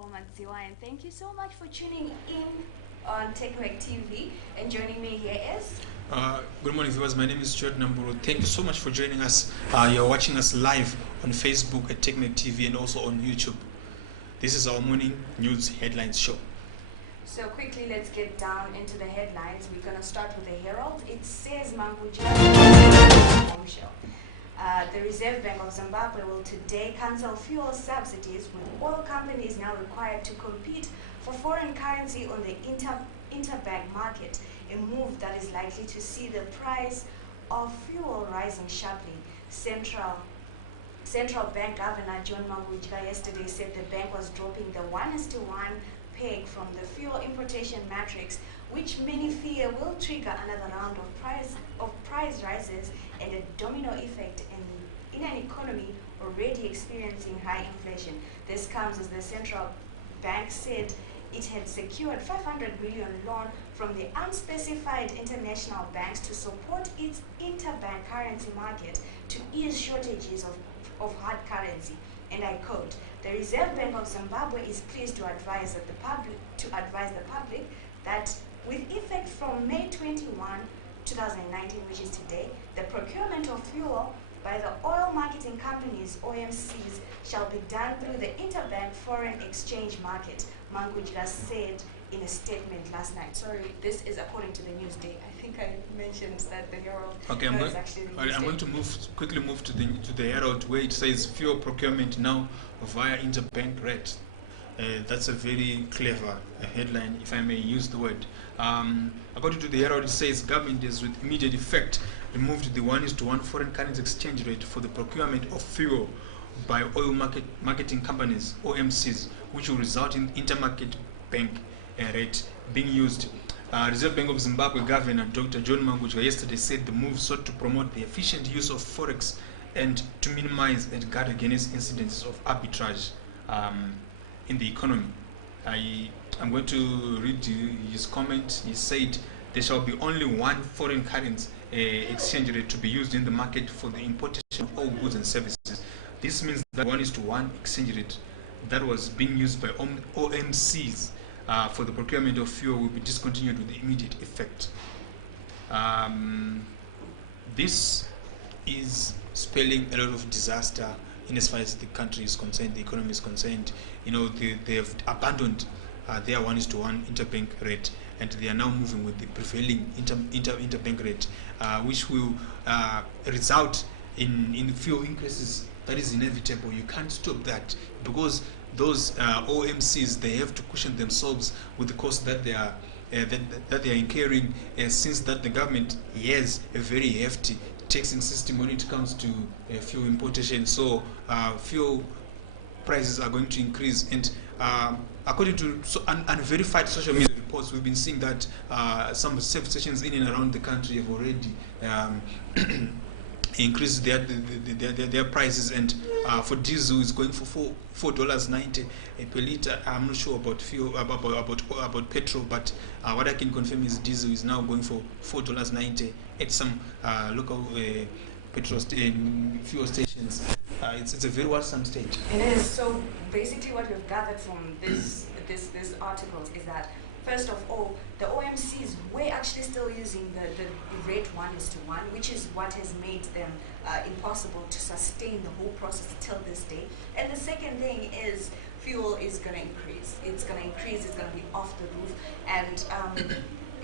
And thank you so much for tuning in on TechNet TV. And joining me here is. Good morning, viewers. My name is Stuart Namburu. Thank you so much for joining us. You're watching us live on Facebook at TechNet TV and also on YouTube. This is our morning news headlines show. So quickly, let's get down into the headlines. We're going to start with the Herald. It says Manguja bombshell. The Reserve Bank of Zimbabwe will today cancel fuel subsidies, with oil companies now required to compete for foreign currency on the interbank market, a move that is likely to see the price of fuel rising sharply. Central Bank Governor John Manguja yesterday said the bank was dropping the 1:1 peg from the fuel importation matrix, which many fear will trigger another round of price rises and a domino effect in an economy already experiencing high inflation. This comes as the central bank said it had secured 500 million loan from the unspecified international banks to support its interbank currency market to ease shortages of hard currency. And I quote, "The Reserve Bank of Zimbabwe is pleased to advise the public that with effect from May 21, 2019, which is today, the procurement of fuel by the oil marketing companies, OMCs, shall be done through the interbank foreign exchange market," Manguja said in a statement last night. Sorry, this is according to the Newsday. I think I mentioned that the Herald. Okay, I'm going to quickly move to the Herald, where it says fuel procurement now via interbank rate. That's a very clever headline, if I may use the word. According to the Herald, it says government is with immediate effect removed the 1:1 foreign currency exchange rate for the procurement of fuel by oil marketing companies, OMCs, which will result in intermarket bank rate being used. Reserve Bank of Zimbabwe Governor Dr. John Manguja yesterday said the move sought to promote the efficient use of forex and to minimize and guard against incidents of arbitrage in the economy. I'm going to read his comment. He said there shall be only one foreign currency exchange rate to be used in the market for the importation of all goods and services. This means that 1:1 exchange rate that was being used by OMCs for the procurement of fuel will be discontinued with immediate effect. This is spelling a lot of disaster in as far as the country is concerned, the economy is concerned. You know, they have abandoned their 1:1 interbank rate, and they are now moving with the prevailing interbank rate, which will result in fuel increases. That is inevitable. You can't stop that, because those OMCs, they have to cushion themselves with the cost that they are incurring, since that the government has a very hefty taxing system when it comes to fuel importation. So fuel prices are going to increase, and according to unverified social media reports, we've been seeing that some service stations in and around the country have already increased their prices, and for diesel is going for $4.90 per liter. I'm not sure about fuel, about petrol, but what I can confirm is diesel is now going for $4.90 at some local fuel stations. It's a very worrisome stage. It is. So basically, what we've gathered from this articles is that, first of all, the OMCs were actually still using the rate 1:1, which is what has made them impossible to sustain the whole process till this day. And the second thing is fuel is going to increase. It's going to increase. It's going to be off the roof. And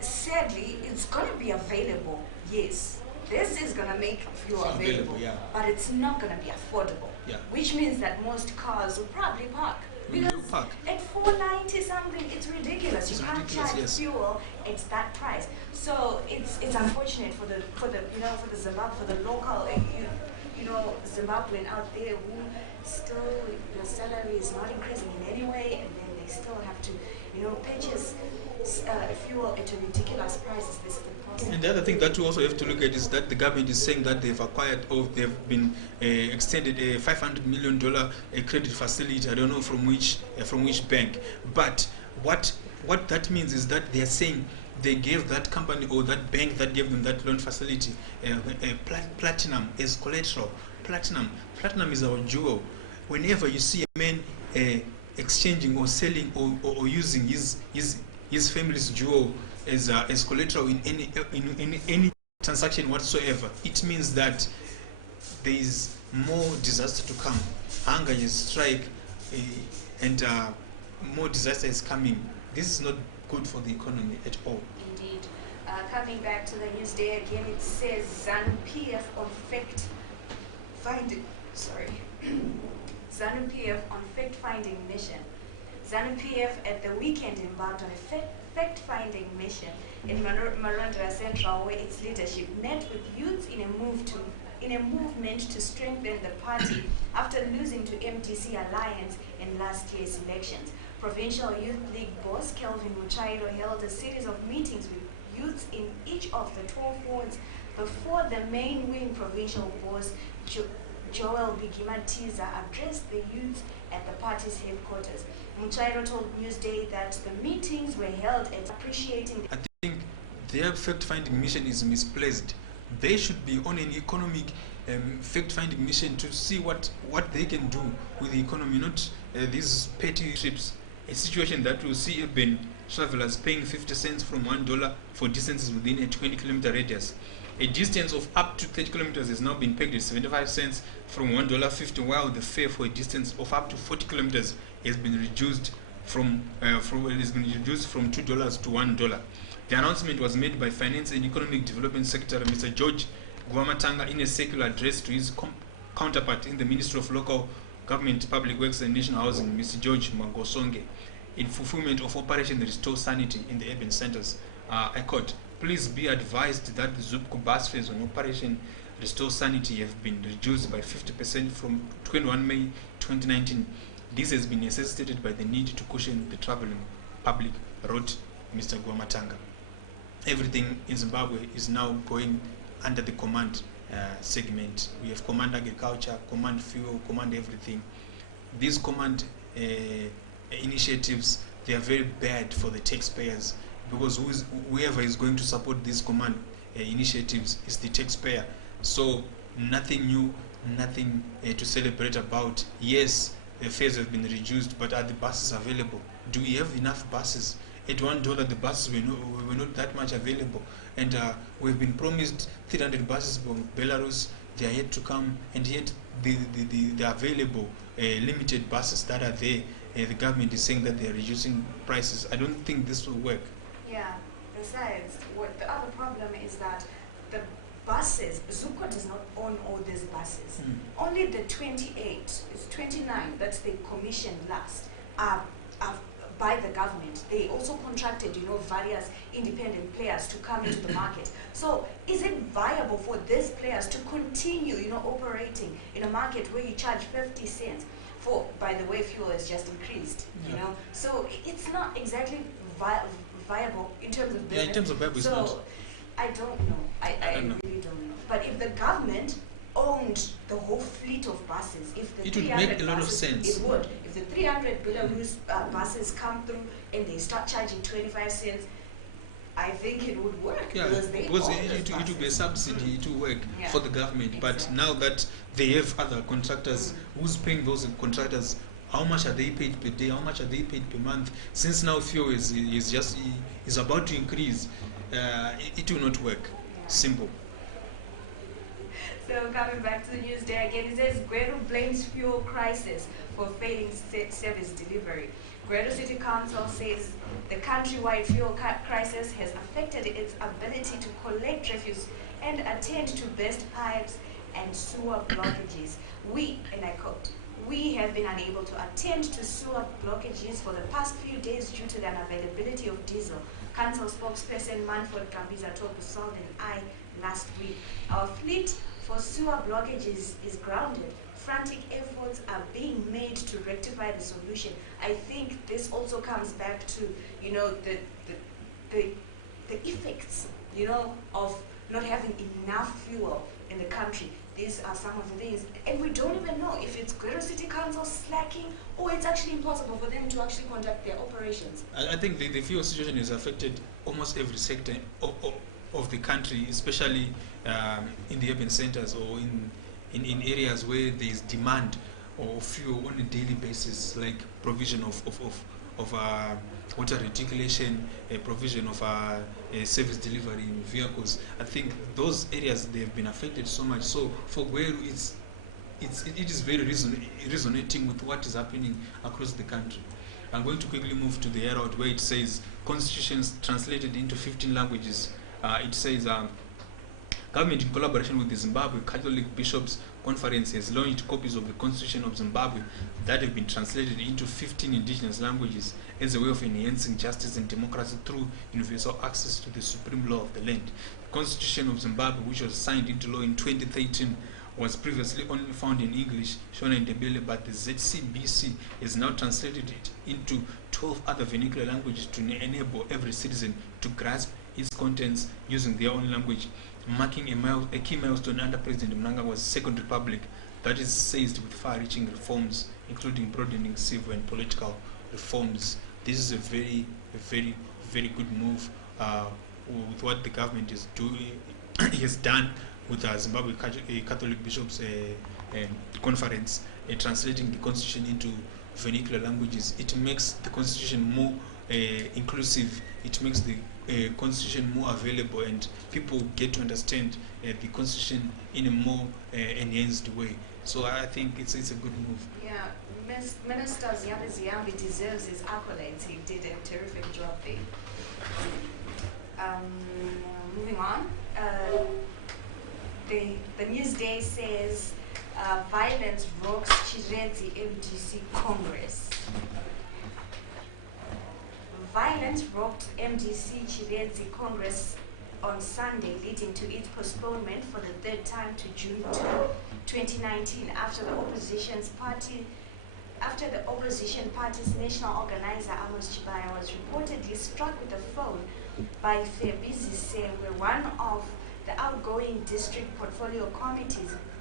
sadly, it's going to be available. Yes, this is going to make fuel available, yeah. But it's not going to be affordable. Yeah. Which means that most cars will probably park. Because at $4.90 something, it's ridiculous. You can't charge fuel at that price. So it's unfortunate for the local Zimbabwean out there who still the salary is not increasing in any way, and then they still have to purchase fuel at a ridiculous prices. This is the problem. And the other thing that we also have to look at is that the government is saying that they've acquired, or they've been extended a $500 million credit facility. I don't know from which bank, but what that means is that they are saying they gave that company or that bank that gave them that loan facility platinum as collateral. Platinum is our jewel. Whenever you see a man exchanging or selling or using his family's jewel as collateral in any transaction whatsoever, it means that there is more disaster to come. Hunger is strike, and more disaster is coming. This is not good for the economy at all. Indeed. Coming back to the news day again, it says ZANU-PF on fact-finding ZANU-PF on fact-finding mission. ZANU-PF at the weekend embarked on a fact-finding mission in Marondera Central, where its leadership met with youths in a movement to strengthen the party after losing to MDC Alliance in last year's elections. Provincial Youth League boss Kelvin Muchairo held a series of meetings with youths in each of the 12 wards before the main wing provincial boss Joel Bigimatiza addressed the youths at the party's headquarters. Muchairo told Newsday that the meetings were held at appreciating. I think their fact-finding mission is misplaced. They should be on an economic fact-finding mission to see what they can do with the economy, not these petty trips. A situation that will see urban travelers paying 50 cents from $1 for distances within a 20-kilometer radius. A distance of up to 30 kilometers has now been pegged at 75 cents from $1.50, while the fare for a distance of up to 40 kilometers has been reduced from $2 to $1. The announcement was made by Finance and Economic Development Secretary Mr. George Guamatanga in a circular address to his counterpart in the Ministry of Local Government, Public Works and National Housing, Mr. George Magosonge, in fulfillment of Operation Restore Sanity in the urban centers. I quote, "Please be advised that the Zupco bus fares on Operation Restore Sanity have been reduced by 50% from 21 May 2019. This has been necessitated by the need to cushion the traveling public," wrote Mr. Guamatanga. Everything in Zimbabwe is now going under the command segment. We have command agriculture, command fuel, command everything. These command initiatives, they are very bad for the taxpayers, because whoever is going to support these command initiatives is the taxpayer. So nothing new, nothing to celebrate about. Yes, the fares have been reduced, but are the buses available? Do we have enough buses? At $1, the buses were not that much available, and we've been promised 300 buses from Belarus. They are yet to come, and yet the available limited buses that are there, the government is saying that they are reducing prices. I don't think this will work. Yeah, besides, the other problem is that the buses, Zupco does not own all these buses. Only the 29 that they commissioned last are by the government. They also contracted, various independent players to come into the market. So is it viable for these players to continue, operating in a market where you charge 50 cents for, by the way, fuel has just increased, So it's not exactly viable in terms of business. Yeah, in terms of viable, it's not. I don't know. I really don't know. But if the government owned the whole fleet of buses, if the it would make a lot of sense. It would. If the 300 Belarus buses come through and they start charging 25 cents, I think it would work. Yeah, because it would be a subsidy to work for the government. Exactly. But now that they have other contractors, who's paying those contractors? How much are they paid per day? How much are they paid per month? Since now fuel is about to increase, it will not work. Simple. So coming back to the news day again, it says Gweru blames fuel crisis for failing service delivery. Gweru City Council says the countrywide fuel crisis has affected its ability to collect refuse and attend to burst pipes and sewer blockages. And I quote, "We have been unable to attend to sewer blockages for the past few days due to the unavailability of diesel," Council spokesperson Manford Gambiza told the Salt and I last week. "Our fleet for sewer blockages is grounded. Frantic efforts are being made to rectify the solution." I think this also comes back to, the effects, of not having enough fuel in the country. These are some of the things, and we don't even know if it's Gweru City Council slacking or it's actually impossible for them to actually conduct their operations. I think the fuel situation has affected almost every sector of the country, especially in the urban centers or in areas where there is demand or fuel on a daily basis, like provision of water reticulation, provision of service delivery in vehicles. I think those areas, they have been affected so much. So for Gweru, it is very resonating with what is happening across the country. I'm going to quickly move to the Herald, where it says constitutions translated into 15 languages. It says government, in collaboration with the Zimbabwe Catholic Bishops' Conference, has launched copies of the Constitution of Zimbabwe that have been translated into 15 indigenous languages as a way of enhancing justice and democracy through universal access to the supreme law of the land. The Constitution of Zimbabwe, which was signed into law in 2013, was previously only found in English, Shona and Ndebele, but the ZCBC has now translated it into 12 other vernacular languages to enable every citizen to grasp its contents using their own language, marking a key milestone under President Mnangagwa's Second Republic that is seized with far-reaching reforms, including broadening civil and political reforms. This is a very good move with what the government is doing, has done with the Zimbabwe Catholic Bishops Conference, translating the constitution into vernacular languages. It makes the constitution more inclusive. It makes the constitution more available, and people get to understand the constitution in a more enhanced way. So I think it's a good move. Yeah, Minister Zimbabwe deserves his accolades. He did a terrific job there. Moving on. The Newsday says violence rocks Chirezi MDC Congress. Violence rocked MDC Chirezi Congress on Sunday, leading to its postponement for the third time to June 2019 after the opposition party's national organizer Amos Chibaya was reportedly struck with a phone by Febizi Sengwe, one of the outgoing district portfolio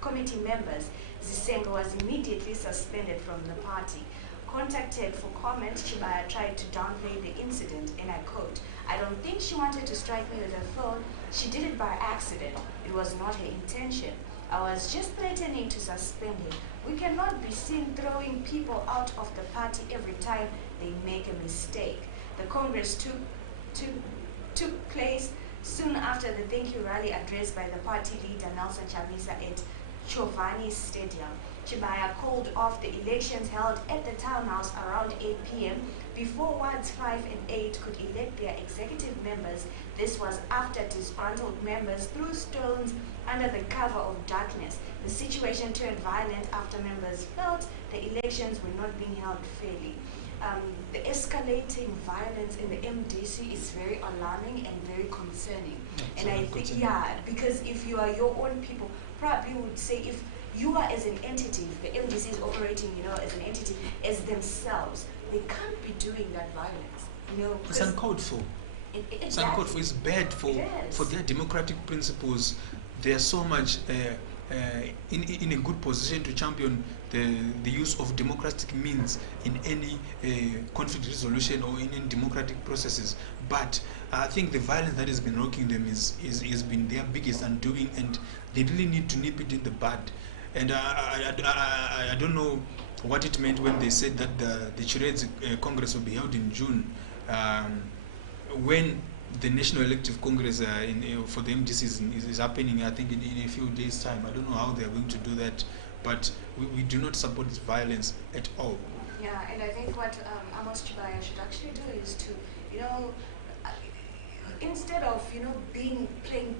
committee members. Zisengo was immediately suspended from the party. Contacted for comment, Chibaya tried to downplay the incident, and I quote, "I don't think she wanted to strike me with her phone. She did it by accident. It was not her intention. I was just threatening to suspend him. We cannot be seen throwing people out of the party every time they make a mistake." The Congress took place soon after the thank you rally addressed by the party leader Nelson Chamisa at Chovani Stadium. Chibaya called off the elections held at the townhouse around 8 p.m. before wards 5 and 8 could elect their executive members. This was after disgruntled members threw stones under the cover of darkness. The situation turned violent after members felt the elections were not being held fairly. The escalating violence in the MDC is very alarming and very concerning. And I think, because if you are your own people, probably would say if you are as an entity, if the MDC is operating, as an entity, as themselves, they can't be doing that violence. It's uncalled for. It's uncalled for. It's bad for their democratic principles. They are so much in a good position to champion the use of democratic means in any conflict resolution or in any democratic processes. But I think the violence that has been rocking them has been their biggest undoing, and they really need to nip it in the bud. And I don't know what it meant when they said that the Chirezi Congress will be held in June, when the National Elective Congress for the MDC is happening, I think, in a few days' time. I don't know how they are going to do that, but we do not support this violence at all. Yeah, and I think what Amos Chibaya should actually do is to, instead of, playing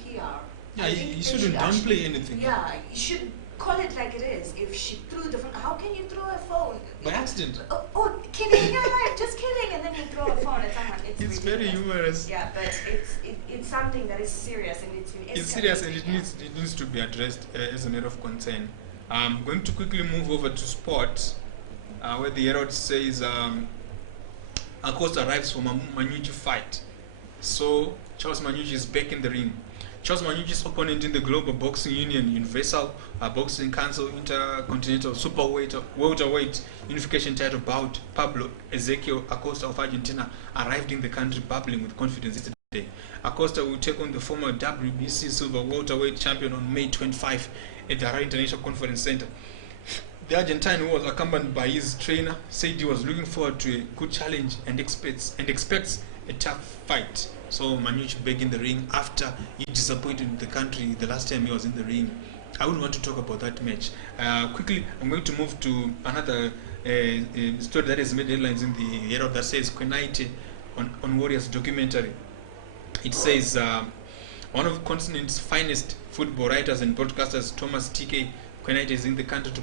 PR. Yeah, you shouldn't downplay anything. Yeah, you should call it like it is. If she threw the phone, how can you throw a phone? By accident. Oh, kidding, yeah, just kidding, and then you throw a phone at someone. It's very humorous. Yeah, but it's something that is serious, and it's serious, and it needs to be addressed as a matter of concern. I'm going to quickly move over to sports, where the Herald says Acosta arrives for Manyuji fight. So Charles Manyuji is back in the ring. Charles Manyuji's opponent in the Global Boxing Union, Universal Boxing Council Intercontinental Welterweight Unification title bout, Pablo Ezequiel Acosta of Argentina, arrived in the country bubbling with confidence yesterday. Acosta will take on the former WBC silver welterweight champion on May 25 at the Harare International Conference Center. The Argentine, who was accompanied by his trainer, said he was looking forward to a good challenge and expects a tough fight. So Manucci back in the ring after he disappointed the country the last time he was in the ring. I wouldn't want to talk about that match. Quickly, I'm going to move to another story that has made headlines in the Herald that says Kwenaite on Warriors documentary. It says one of the continent's finest football writers and broadcasters, Thomas T.K. Kwenaite, is in the country to